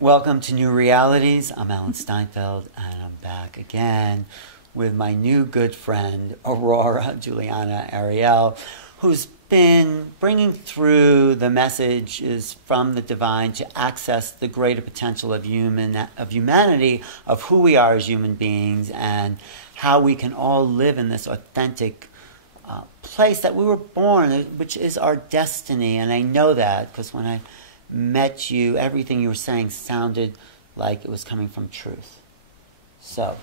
Welcome to Newrealities. I'm Alan Steinfeld, and I'm back again with my new good friend, Aurora, Julienna, Ariel, who's been bringing through the messages from the divine to access the greater potential of humanity, of who we are as human beings, and how we can all live in this authentic place that we were born, which is our destiny. And I know that because when I met you, everything you were saying sounded like it was coming from truth. So,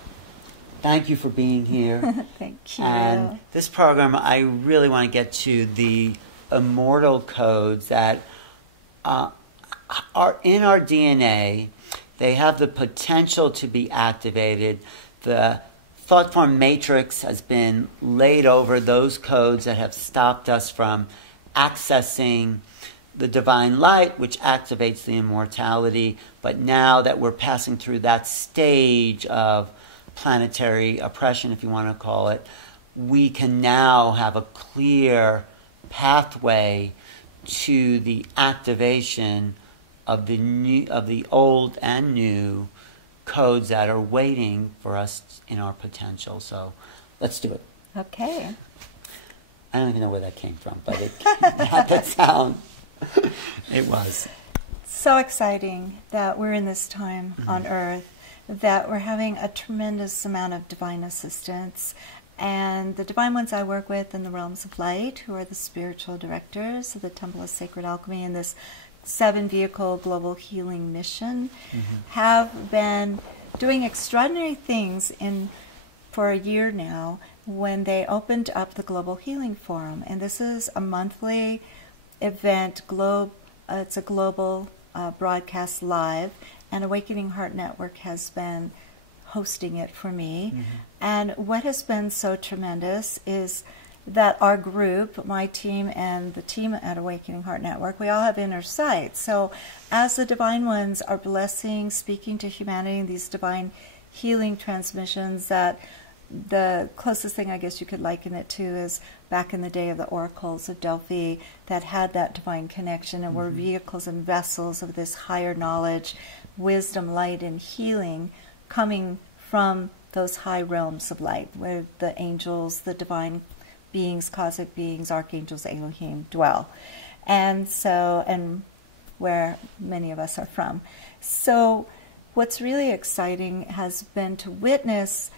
thank you for being here. Thank you. And this program, I really want to get to the immortal codes that are in our DNA. They have the potential to be activated. The thought form matrix has been laid over those codes that have stopped us from accessing the divine light, which activates the immortality. But now that we're passing through that stage of planetary oppression, if you want to call it, we can now have a clear pathway to the activation of the old and new codes that are waiting for us in our potential. So let's do it. Okay. I don't even know where that came from, but it had that sound. It was. So exciting that we're in this time on Earth, that we're having a tremendous amount of divine assistance. And the divine ones I work with in the realms of light, who are the spiritual directors of the Temple of Sacred Alchemy in this 7-vehicle global healing mission, have been doing extraordinary things for a year now when they opened up the Global Healing Forum. And this is a monthly event. It's a global broadcast live, and Awakening Heart Network has been hosting it for me. And what has been so tremendous is that our group, my team and the team at Awakening Heart Network, we all have inner sight. So as the divine ones are blessing, speaking to humanity in these divine healing transmissions, that the closest thing I guess you could liken it to is back in the day of the oracles of Delphi that had that divine connection and were vehicles and vessels of this higher knowledge, wisdom, light, and healing coming from those high realms of light where the angels, the divine beings, cosmic beings, archangels, Elohim dwell. And where many of us are from. So what's really exciting has been to witness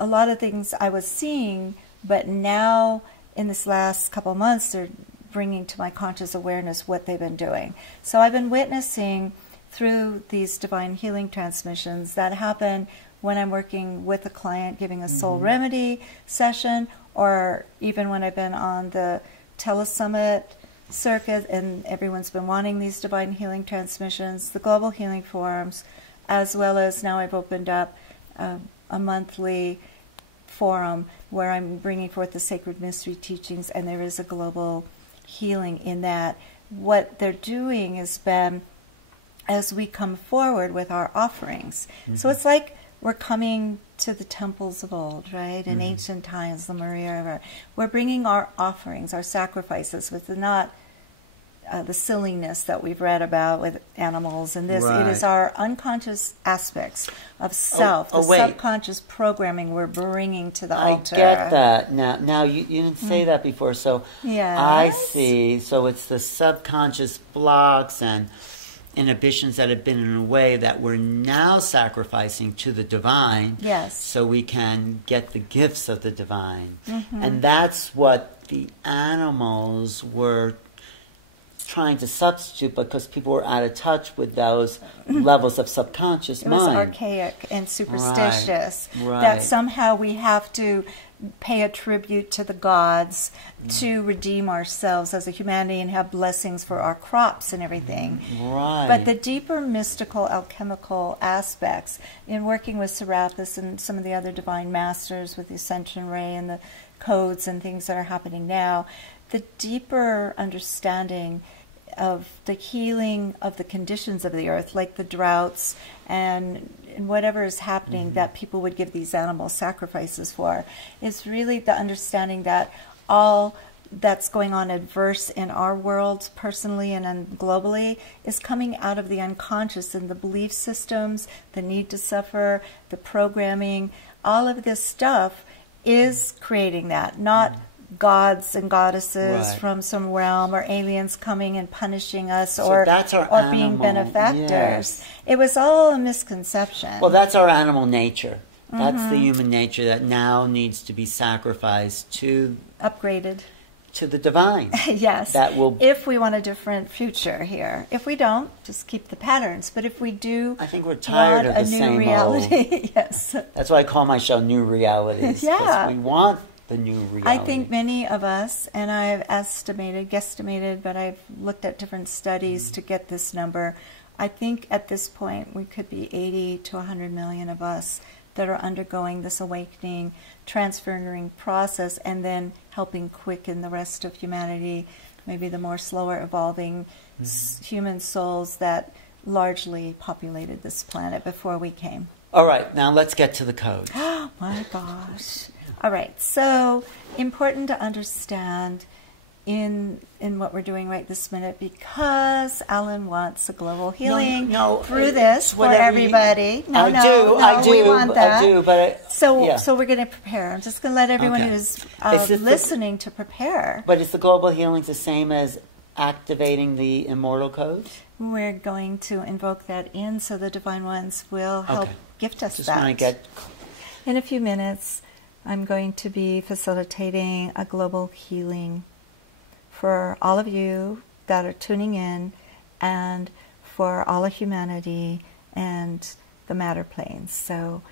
a lot of things I was seeing, but now in this last couple of months, they're bringing to my conscious awareness what they've been doing. So I've been witnessing through these divine healing transmissions that happen when I'm working with a client, giving a soul remedy session, or even when I've been on the telesummit circuit and everyone's been wanting these divine healing transmissions, the global healing forums, as well as now I've opened up a monthly forum where I'm bringing forth the sacred mystery teachings, and there is a global healing in that. What they're doing has been, as we come forward with our offerings, so it's like we're coming to the temples of old, right? In ancient times, the Maria River. We're bringing our offerings, our sacrifices, with not the silliness that we've read about with animals and this. It is our unconscious aspects of self, the subconscious programming we're bringing to the altar. I get that. Now you didn't say that before, so I see. So it's the subconscious blocks and inhibitions that have been in a way that we're now sacrificing to the divine, so we can get the gifts of the divine. And that's what the animals were trying to substitute, because people were out of touch with those levels of subconscious mind. It was archaic and superstitious. That somehow we have to pay a tribute to the gods to redeem ourselves as a humanity and have blessings for our crops and everything. But the deeper mystical, alchemical aspects, in working with Serapis and some of the other divine masters with the Ascension Ray and the codes and things that are happening now, the deeper understanding of the healing of the conditions of the earth, like the droughts and whatever is happening that people would give these animal sacrifices for, is really the understanding that all that's going on adverse in our world personally and globally is coming out of the unconscious, and the belief systems, the need to suffer, the programming, all of this stuff is creating that, not gods and goddesses from some realm or aliens coming and punishing us So or that's our being animal, benefactors. yes. It was all a misconception. Well, that's our animal nature. That's the human nature that now needs to be sacrificed to Upgraded. the divine. Yes. That will. If we want a different future here. If we don't, just keep the patterns. But if we do, I think we're tired of want the a new same reality. old. Yes. That's why I call my show Newrealities. Yeah. 'Cause we want the new reality. I think many of us, and I've guesstimated, but I've looked at different studies to get this number. I think at this point we could be 80 to 100 million of us that are undergoing this awakening, transferring process, and then helping quicken the rest of humanity, maybe the more slower evolving human souls that largely populated this planet before we came. All right, now let's get to the code. Oh my gosh. All right, so important to understand in what we're doing right this minute, because Alan wants a global healing through this for everybody. I do, we want that. I do, but so yeah. we're going to prepare. I'm just going to let everyone who's listening to prepare. But is the global healing the same as activating the immortal code? We're going to invoke that in, so the Divine Ones will help gift us just that. Want to get... In a few minutes, I'm going to be facilitating a global healing for all of you that are tuning in, and for all of humanity and the matter planes. So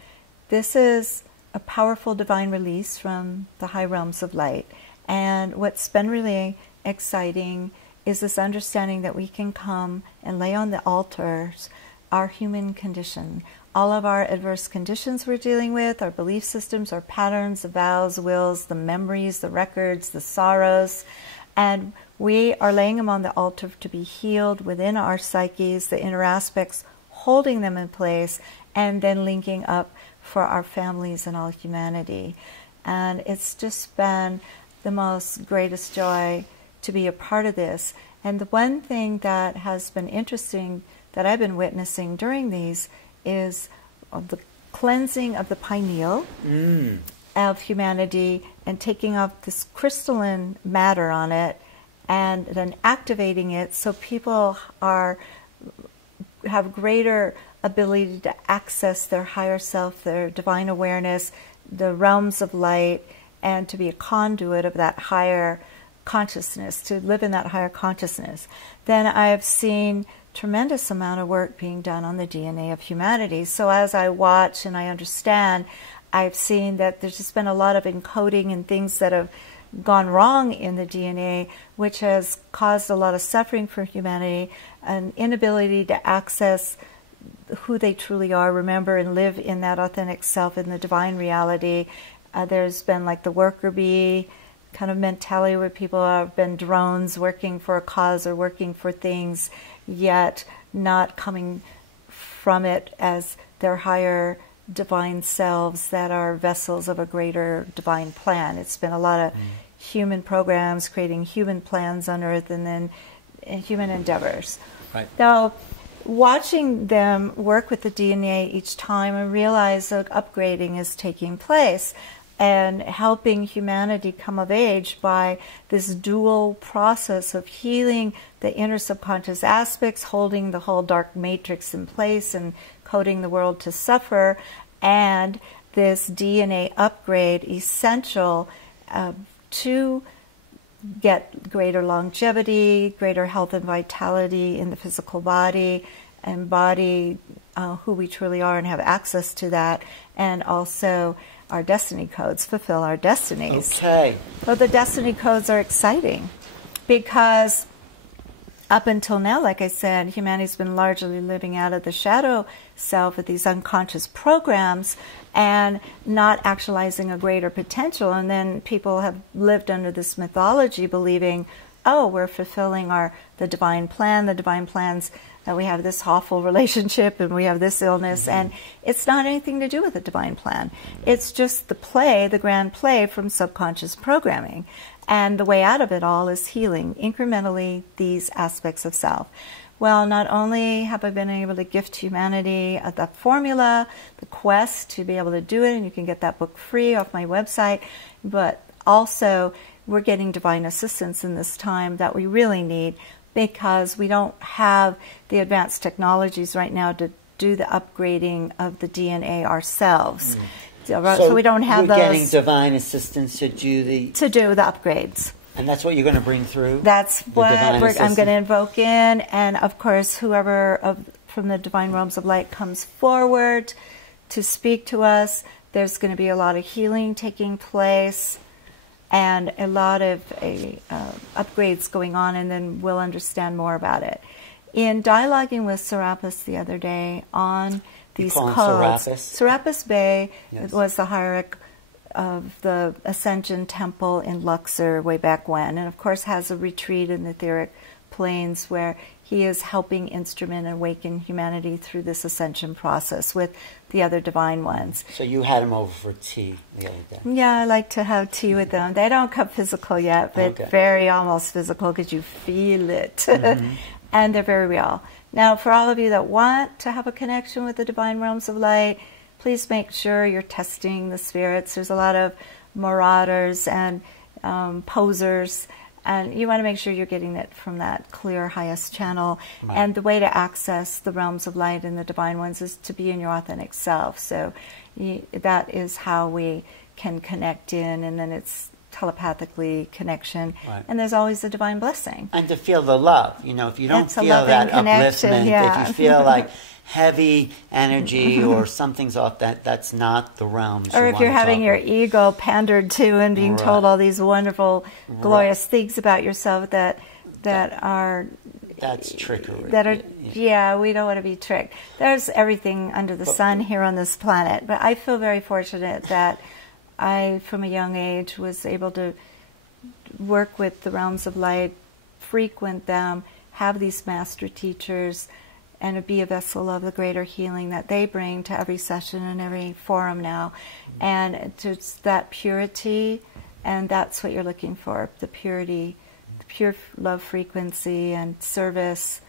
this is a powerful divine release from the high realms of light. And what's been really exciting is this understanding that we can come and lay on the altars our human condition, all of our adverse conditions we're dealing with, our belief systems, our patterns, the vows, wills, the memories, the records, the sorrows, and we are laying them on the altar to be healed within our psyches, the inner aspects, holding them in place, and then linking up for our families and all humanity. And it's just been the most greatest joy to be a part of this. And the one thing that has been interesting that I've been witnessing during these is the cleansing of the pineal of humanity and taking off this crystalline matter on it and then activating it so people have greater ability to access their higher self, their divine awareness, the realms of light, and to be a conduit of that higher consciousness, to live in that higher consciousness. Then I have seen tremendous amount of work being done on the DNA of humanity. So as I watch and I understand, I've seen that there's just been a lot of encoding and things that have gone wrong in the DNA, which has caused a lot of suffering for humanity, an inability to access who they truly are, remember and live in that authentic self, in the divine reality. There's been like the worker bee kind of mentality where people have been drones working for a cause or working for things, yet not coming from it as their higher divine selves that are vessels of a greater divine plan. It's been a lot of human programs creating human plans on Earth and then human endeavors. Right. Now, watching them work with the DNA each time, I realize that upgrading is taking place and helping humanity come of age by this dual process of healing the inner subconscious aspects, holding the whole dark matrix in place and coding the world to suffer, and this DNA upgrade essential to get greater longevity, greater health and vitality in the physical body, embody who we truly are and have access to that, and also our destiny codes, fulfill our destinies. Okay. Well, the destiny codes are exciting because up until now, like I said, humanity's been largely living out of the shadow self with these unconscious programs and not actualizing a greater potential. And then people have lived under this mythology believing, oh, we're fulfilling the divine plan. The divine plan's that we have this awful relationship and we have this illness, and it's not anything to do with the divine plan. It's just the play, the grand play from subconscious programming. And the way out of it all is healing incrementally these aspects of self. Well, not only have I been able to gift humanity the formula, the quest to be able to do it, and you can get that book free off my website, but also we're getting divine assistance in this time that we really need, because we don't have the advanced technologies right now to do the upgrading of the DNA ourselves. So we don't have those. We're getting divine assistance to do the upgrades. And that's what you're going to bring through? That's what I'm going to invoke in. And of course, whoever from the divine realms of light comes forward to speak to us, there's going to be a lot of healing taking place and a lot of upgrades going on, and then we'll understand more about it. In dialoguing with Serapis the other day on these codes, Serapis Bey was the hierarch of the Ascension temple in Luxor way back when, and of course has a retreat in the etheric planes where he is helping instrument and awaken humanity through this ascension process with the other divine ones. So you had him over for tea the other day? Yeah, I like to have tea with them. They don't come physical yet, but very almost physical, because you feel it. And they're very real. Now, for all of you that want to have a connection with the divine realms of light, please make sure you're testing the spirits. There's a lot of marauders and posers, and you want to make sure you're getting it from that clear, highest channel. Right. And the way to access the realms of light and the divine ones is to be in your authentic self. So that is how we can connect in, and then it's telepathically connection. Right. And there's always a divine blessing. And to feel the love. You know, if you don't feel that upliftment, if you feel like heavy energy or something's off, that's not the realms. Or if you're having your ego pandered to and being told all these wonderful, glorious things about yourself that are... That's trickery. That are, we don't want to be tricked. There's everything under the sun here on this planet. But I feel very fortunate that I, from a young age, was able to work with the realms of light, frequent them, have these master teachers, and be a vessel of the greater healing that they bring to every session and every forum now. And it's that purity, and that's what you're looking for, the purity, the pure love frequency and service,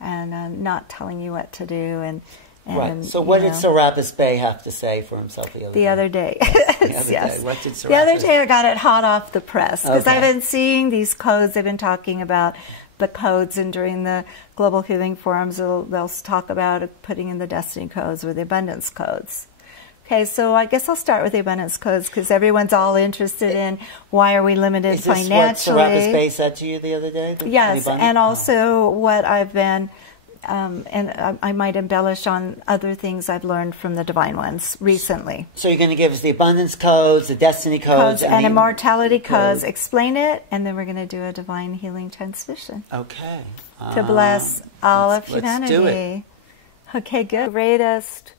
and not telling you what to do. And right. So what did Serapis Bey have to say for himself the other day? The other day. What did Serapis? The other day I got it hot off the press, because I've been seeing these codes. They've been talking about the codes, and during the Global Healing Forums they'll talk about putting in the destiny codes or the abundance codes. Okay, so I guess I'll start with the abundance codes, because everyone's all interested in why are we limited financially. Is this what Serapis Bey said to you the other day? Yes, and also what I've been... and I might embellish on other things I've learned from the divine ones recently. So you're going to give us the abundance codes, the destiny codes, and the immortality codes. Explain it, and then we're going to do a divine healing transmission. Okay. To bless all of humanity. Let's do it. Okay, good. The greatest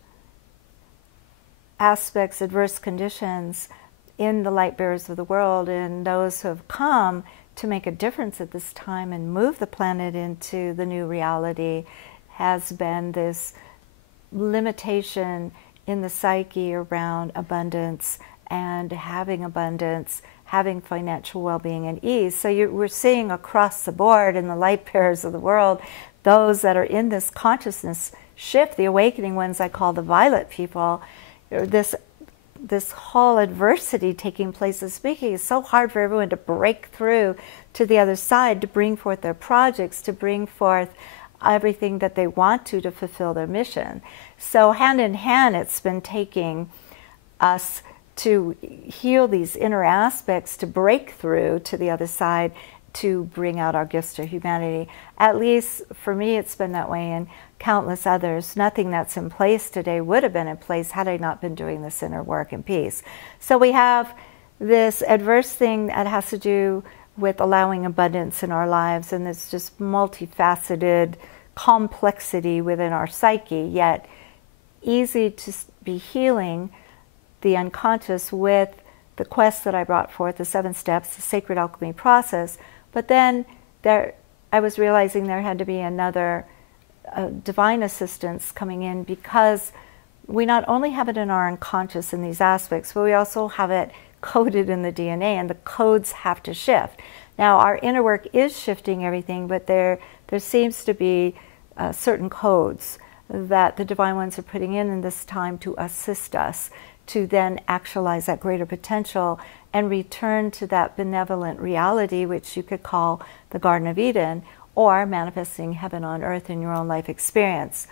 aspects, adverse conditions in the light bearers of the world, and those who have come to make a difference at this time and move the planet into the new reality, has been this limitation in the psyche around abundance and having financial well-being and ease. So we're seeing across the board in the light bearers of the world, those that are in this consciousness shift, the awakening ones I call the violet people, this whole adversity taking place is making it so hard for everyone to break through to the other side, to bring forth their projects, to bring forth everything that they want to fulfill their mission. So hand in hand, it's been taking us to heal these inner aspects, to break through to the other side, to bring out our gifts to humanity. At least for me, it's been that way, and countless others. Nothing that's in place today would have been in place had I not been doing this inner work in peace. So we have this adverse thing that has to do with allowing abundance in our lives, and it's just multifaceted complexity within our psyche, yet easy to be healing the unconscious with the quest that I brought forth, the 7 steps, the sacred alchemy process. But then I was realizing there had to be another divine assistance coming in, because we not only have it in our unconscious in these aspects, but we also have it coded in the DNA, and the codes have to shift. Now, our inner work is shifting everything, but there seems to be certain codes that the Divine Ones are putting in this time to assist us to then actualize that greater potential and return to that benevolent reality, which you could call the Garden of Eden, or manifesting heaven on earth in your own life experience.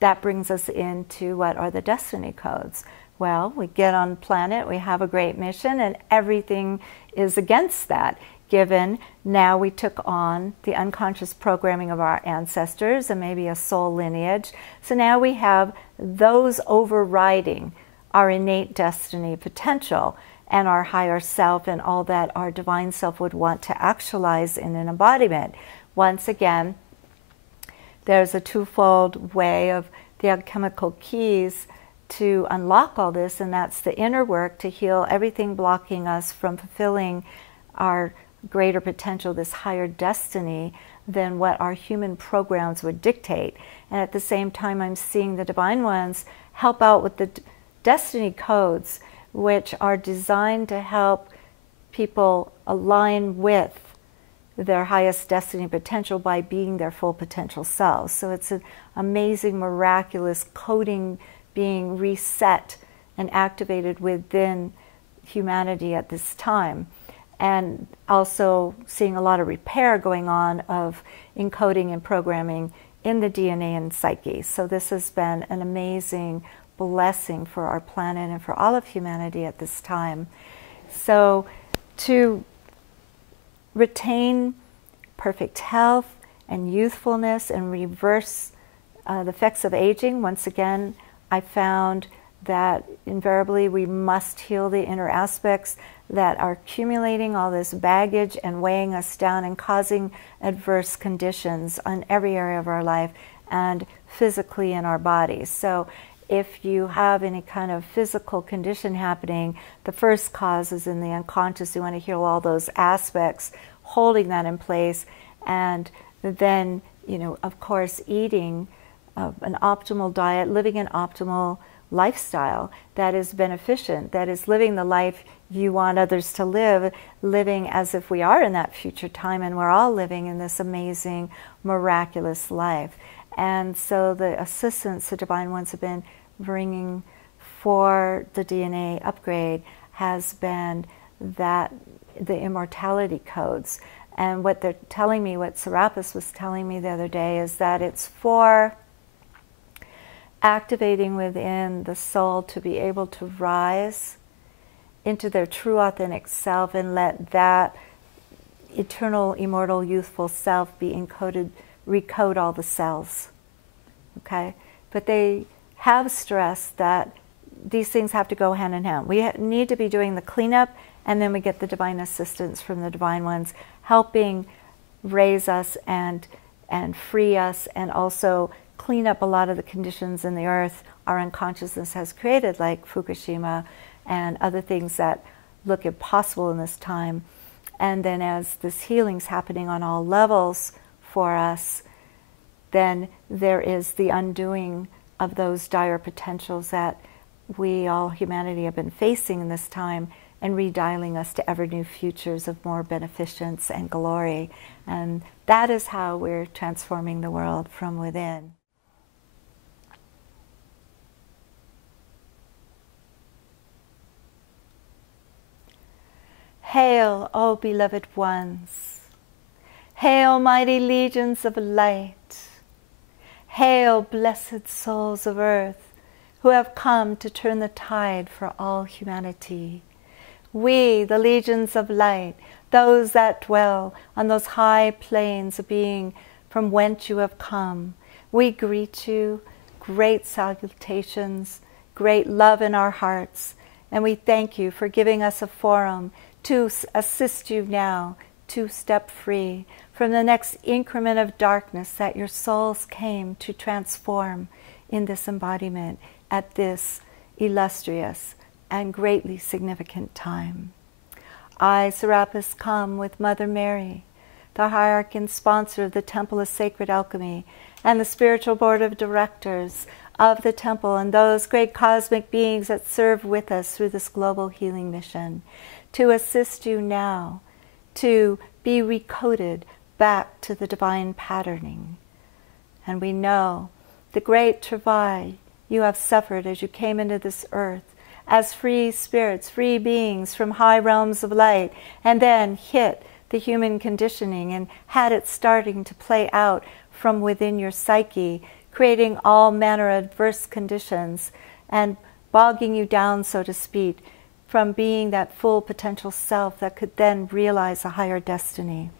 That brings us into what are the destiny codes. Well, we get on planet, we have a great mission, and everything is against that. Given now we took on the unconscious programming of our ancestors and maybe a soul lineage. So now we have those overriding our innate destiny potential and our higher self and all that our divine self would want to actualize in an embodiment. Once again, there's a twofold way of the alchemical keys to unlock all this, and that's the inner work to heal everything blocking us from fulfilling our greater potential, this higher destiny than what our human programs would dictate. And at the same time, I'm seeing the Divine Ones help out with the destiny codes, which are designed to help people align with their highest destiny potential by being their full potential selves. So it's an amazing, miraculous coding being reset and activated within humanity at this time. And also seeing a lot of repair going on of encoding and programming in the DNA and psyche. So this has been an amazing blessing for our planet and for all of humanity at this time. So to retain perfect health and youthfulness and reverse the effects of aging, once again, I found that invariably we must heal the inner aspects that are accumulating all this baggage and weighing us down and causing adverse conditions on every area of our life and physically in our bodies. So if you have any kind of physical condition happening, the first cause is in the unconscious. You want to heal all those aspects, holding that in place, and then, you know, of course, eating an optimal diet, living an optimal lifestyle that is beneficent, that is living the life you want others to live, living as if we are in that future time and we're all living in this amazing, miraculous life. And so the assistance the Divine Ones have been bringing for the DNA upgrade has been that the immortality codes. And what they're telling me, what Serapis was telling me the other day, is that it's for activating within the soul to be able to rise into their true authentic self and let that eternal, immortal, youthful self be encoded, recode all the cells. Okay? But they have stressed that these things have to go hand in hand. We need to be doing the cleanup, and then we get the divine assistance from the Divine Ones helping raise us and free us, and also clean up a lot of the conditions in the earth our unconsciousness has created, like Fukushima and other things that look impossible in this time. And then as this healing's happening on all levels for us, then there is the undoing of those dire potentials that we, all humanity, have been facing in this time, and redialing us to ever new futures of more beneficence and glory. And that is how we're transforming the world from within. Hail, O beloved ones! Hail, mighty legions of light! Hail, blessed souls of earth, who have come to turn the tide for all humanity. We, the legions of light, those that dwell on those high plains of being from whence you have come, we greet you, great salutations, great love in our hearts, and we thank you for giving us a forum to assist you now to step free from the next increment of darkness that your souls came to transform in this embodiment at this illustrious and greatly significant time. I, Serapis, come with Mother Mary, the hierarch and sponsor of the Temple of Sacred Alchemy, and the spiritual board of directors of the temple and those great cosmic beings that serve with us through this global healing mission, to assist you now to be recoded back to the divine patterning. And we know the great travail you have suffered as you came into this earth as free spirits, free beings from high realms of light, and then hit the human conditioning and had it starting to play out from within your psyche, creating all manner of adverse conditions and bogging you down, so to speak, from being that full potential self that could then realize a higher destiny.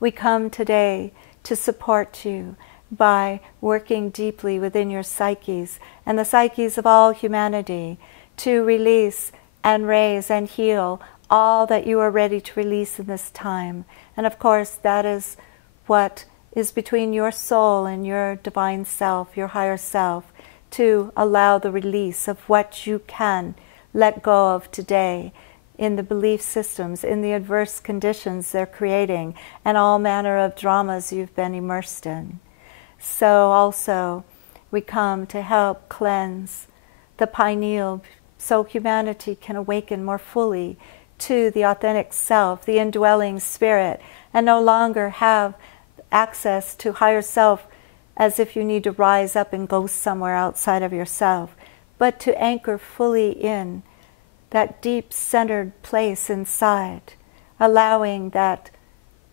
We come today to support you by working deeply within your psyches and the psyches of all humanity to release and raise and heal all that you are ready to release in this time. And of course, that is what is between your soul and your divine self, your higher self, to allow the release of what you can let go of today in the belief systems, in the adverse conditions they're creating, and all manner of dramas you've been immersed in. So also, we come to help cleanse the pineal so humanity can awaken more fully to the authentic self, the indwelling spirit, and no longer have access to higher self as if you need to rise up and go somewhere outside of yourself, but to anchor fully in that deep centered place inside, allowing that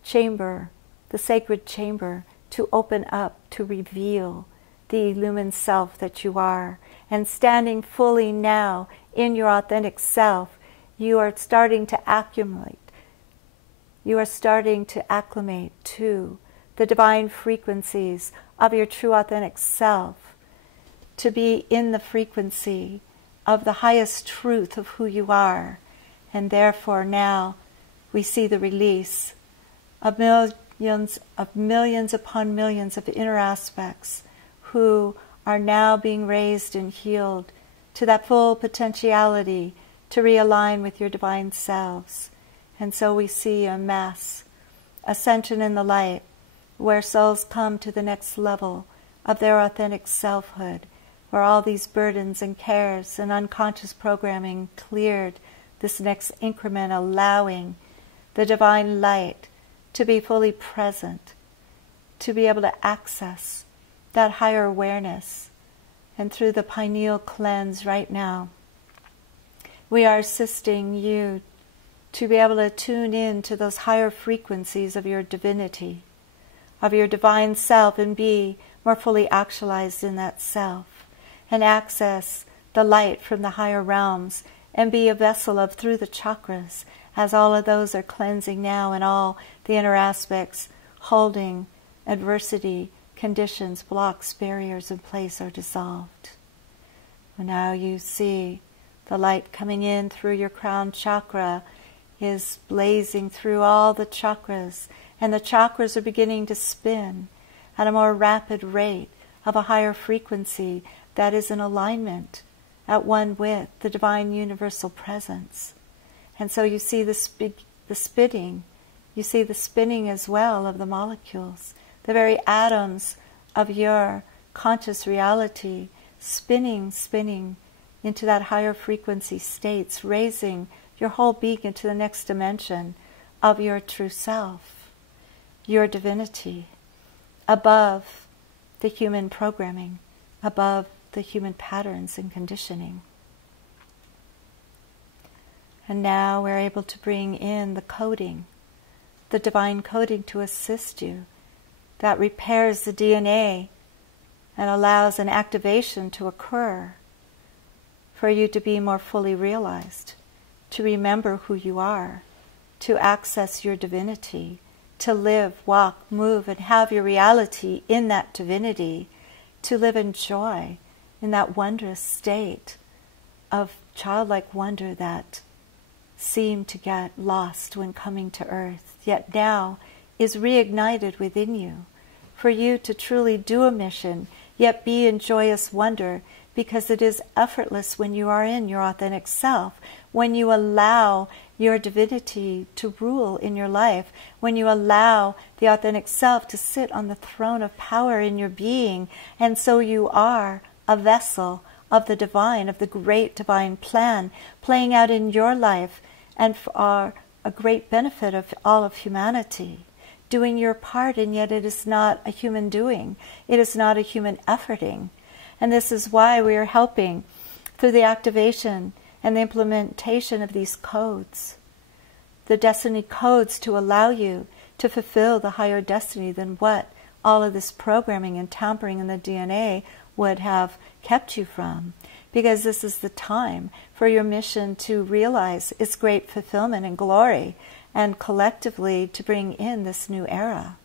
chamber, the sacred chamber, to open up, to reveal the illumined self that you are. And standing fully now in your authentic self, you are starting to accumulate. You are starting to acclimate to the divine frequencies of your true authentic self, to be in the frequency of the highest truth of who you are. And therefore now we see the release of millions upon millions of inner aspects who are now being raised and healed to that full potentiality to realign with your divine selves. And so we see a mass ascension in the light, where souls come to the next level of their authentic selfhood, where all these burdens and cares and unconscious programming cleared this next increment, allowing the divine light to be fully present, to be able to access that higher awareness. And through the pineal cleanse right now, we are assisting you to be able to tune in to those higher frequencies of your divinity, of your divine self, and be more fully actualized in that self, and access the light from the higher realms, and be a vessel of through the chakras, as all of those are cleansing now, and all the inner aspects holding adversity, conditions, blocks, barriers in place are dissolved. And now you see the light coming in through your crown chakra is blazing through all the chakras, and the chakras are beginning to spin at a more rapid rate of a higher frequency that is in alignment, at one with the divine universal presence. And so you see the spinning, you see the spinning as well of the molecules, the very atoms of your conscious reality spinning into that higher frequency states, raising your whole being into the next dimension of your true self, your divinity, above the human programming, above the human patterns and conditioning. And now we're able to bring in the coding, the divine coding to assist you, that repairs the DNA and allows an activation to occur for you to be more fully realized, to remember who you are, to access your divinity, to live, walk, move, and have your reality in that divinity, to live in joy, in that wondrous state of childlike wonder that seemed to get lost when coming to earth, yet now is reignited within you, for you to truly do a mission, yet be in joyous wonder, because it is effortless when you are in your authentic self, when you allow your divinity to rule in your life, when you allow the authentic self to sit on the throne of power in your being, and so you are a vessel of the divine, of the great divine plan, playing out in your life and for a great benefit of all of humanity, doing your part, and yet it is not a human doing. It is not a human efforting. And this is why we are helping through the activation and the implementation of these codes, the destiny codes, to allow you to fulfill the higher destiny than what all of this programming and tampering in the DNA would have kept you from. Because this is the time for your mission to realize its great fulfillment and glory, and collectively to bring in this new era.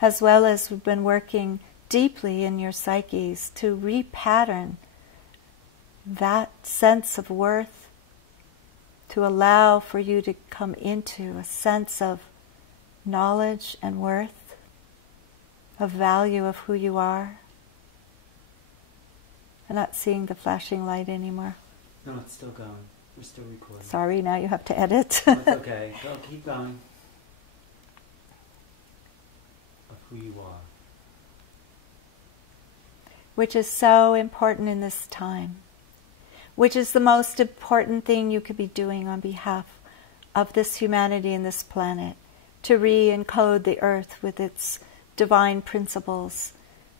As well as we've been working deeply in your psyches to repattern that sense of worth, to allow for you to come into a sense of knowledge and worth, of value of who you are. I'm not seeing the flashing light anymore. No, it's still going. We're still recording. Sorry, now you have to edit. No, it's okay. Go, keep going. Of who you are. Which is so important in this time. Which is the most important thing you could be doing on behalf of this humanity and this planet. To re-encode the earth with its divine principles,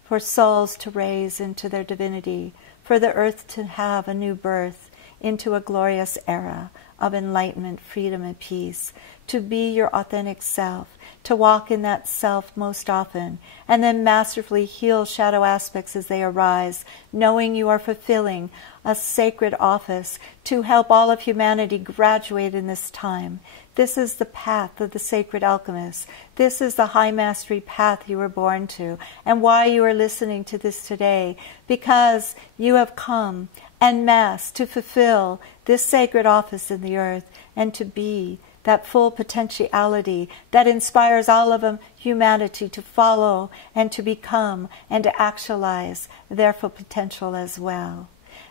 for souls to raise into their divinity, for the earth to have a new birth into a glorious era of enlightenment, freedom, and peace, to be your authentic self, to walk in that self most often, and then masterfully heal shadow aspects as they arise, knowing you are fulfilling a sacred office to help all of humanity graduate in this time. This is the path of the sacred alchemist. This is the high mastery path you were born to, and why you are listening to this today, because you have come en masse to fulfill this sacred office in the earth, and to be that full potentiality that inspires all of humanity to follow and to become and to actualize their full potential as well.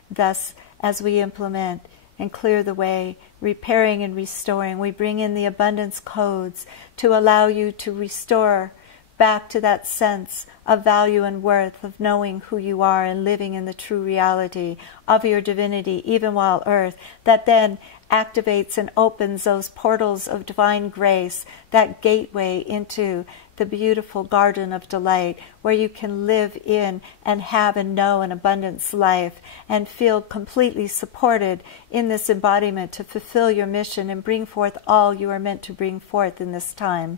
Thus, as we implement and clear the way, repairing and restoring, we bring in the abundance codes to allow you to restore back to that sense of value and worth, of knowing who you are and living in the true reality of your divinity, even while earth, that then activates and opens those portals of divine grace, that gateway into the beautiful garden of delight, where you can live in and have and know an abundance life, and feel completely supported in this embodiment to fulfill your mission and bring forth all you are meant to bring forth in this time.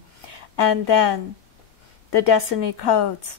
And then the destiny codes,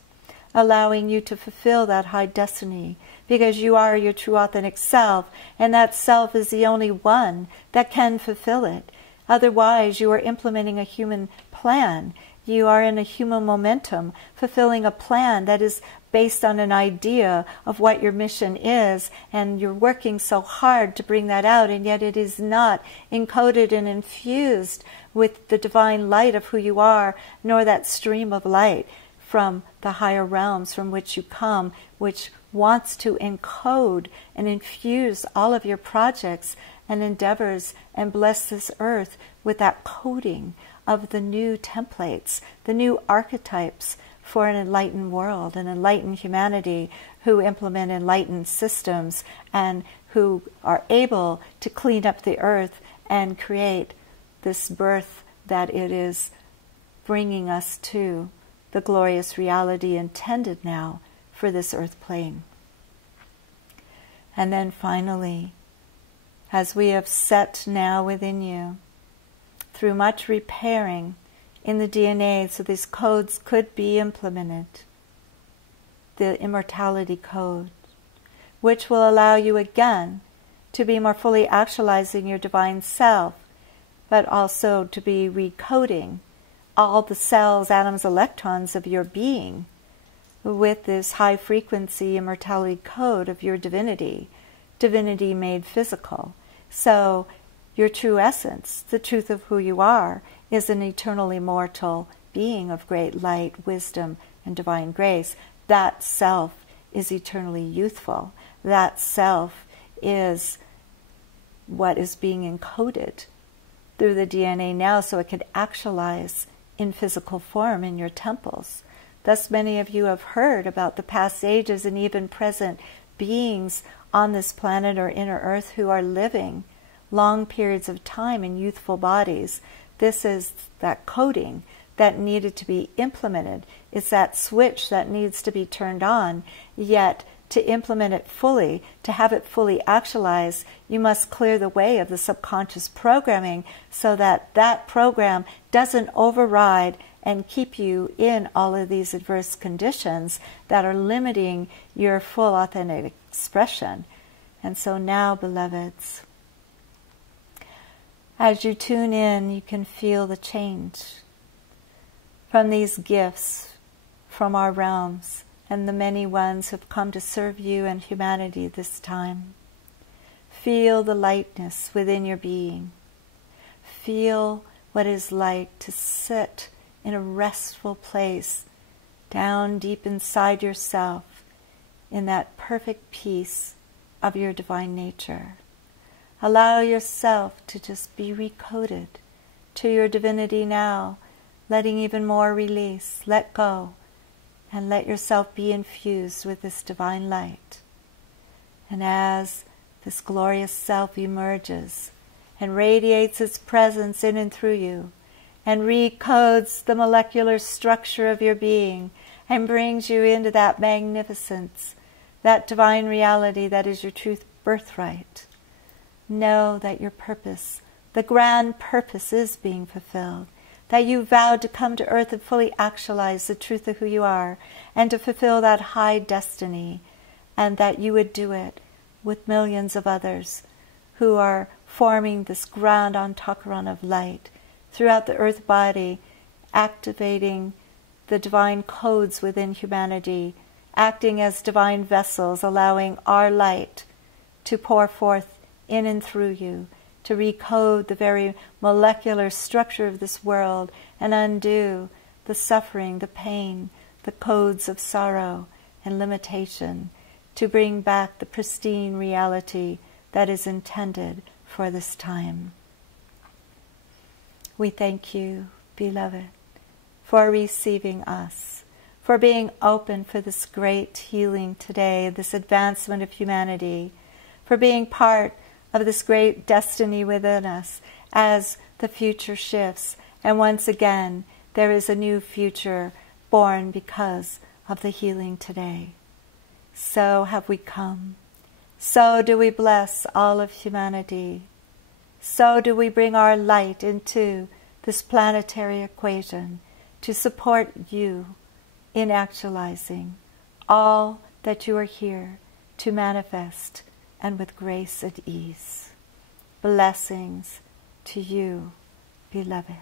allowing you to fulfill that high destiny, because you are your true authentic self, and that self is the only one that can fulfill it. Otherwise, you are implementing a human plan. You are in a human momentum, fulfilling a plan that is based on an idea of what your mission is, and you're working so hard to bring that out, and yet it is not encoded and infused with the divine light of who you are, nor that stream of light from the higher realms from which you come, which wants to encode and infuse all of your projects and endeavors and bless this earth with that coding of the new templates, the new archetypes for an enlightened world, an enlightened humanity who implement enlightened systems and who are able to clean up the earth and create this birth that it is bringing us to, the glorious reality intended now for this earth plane. And then finally, as we have set now within you, through much repairing in the DNA so these codes could be implemented, the immortality code, which will allow you again to be more fully actualizing your divine self, but also to be recoding all the cells, atoms, electrons of your being with this high frequency immortality code of your divinity, divinity made physical. So your true essence, the truth of who you are, is an eternal immortal being of great light, wisdom, and divine grace. That self is eternally youthful. That self is what is being encoded through the DNA now so it could actualize in physical form in your temples. Thus many of you have heard about the past ages and even present beings on this planet or inner earth who are living long periods of time in youthful bodies. This is that coding that needed to be implemented. It's that switch that needs to be turned on. Yet to implement it fully, to have it fully actualized, you must clear the way of the subconscious programming so that that program doesn't override and keep you in all of these adverse conditions that are limiting your full authentic expression. And so now, beloveds, as you tune in, you can feel the change from these gifts from our realms and the many ones who have come to serve you and humanity this time. Feel the lightness within your being. Feel what it is like to sit in a restful place down deep inside yourself in that perfect peace of your divine nature. Allow yourself to just be recoded to your divinity now, letting even more release, let go, and let yourself be infused with this divine light. And as this glorious self emerges and radiates its presence in and through you, and recodes the molecular structure of your being, and brings you into that magnificence, that divine reality that is your truth birthright, know that your purpose, the grand purpose, is being fulfilled, that you vowed to come to earth and fully actualize the truth of who you are, and to fulfill that high destiny, and that you would do it with millions of others who are forming this grand Antacaran of light throughout the earth body, activating the divine codes within humanity, acting as divine vessels, allowing our light to pour forth in and through you, to recode the very molecular structure of this world and undo the suffering, the pain, the codes of sorrow and limitation, to bring back the pristine reality that is intended for this time. We thank you, beloved, for receiving us, for being open for this great healing today, this advancement of humanity, for being part of this great destiny within us as the future shifts. And once again, there is a new future born because of the healing today. So have we come. So do we bless all of humanity. So do we bring our light into this planetary equation to support you in actualizing all that you are here to manifest, and with grace and ease. Blessings to you, beloved.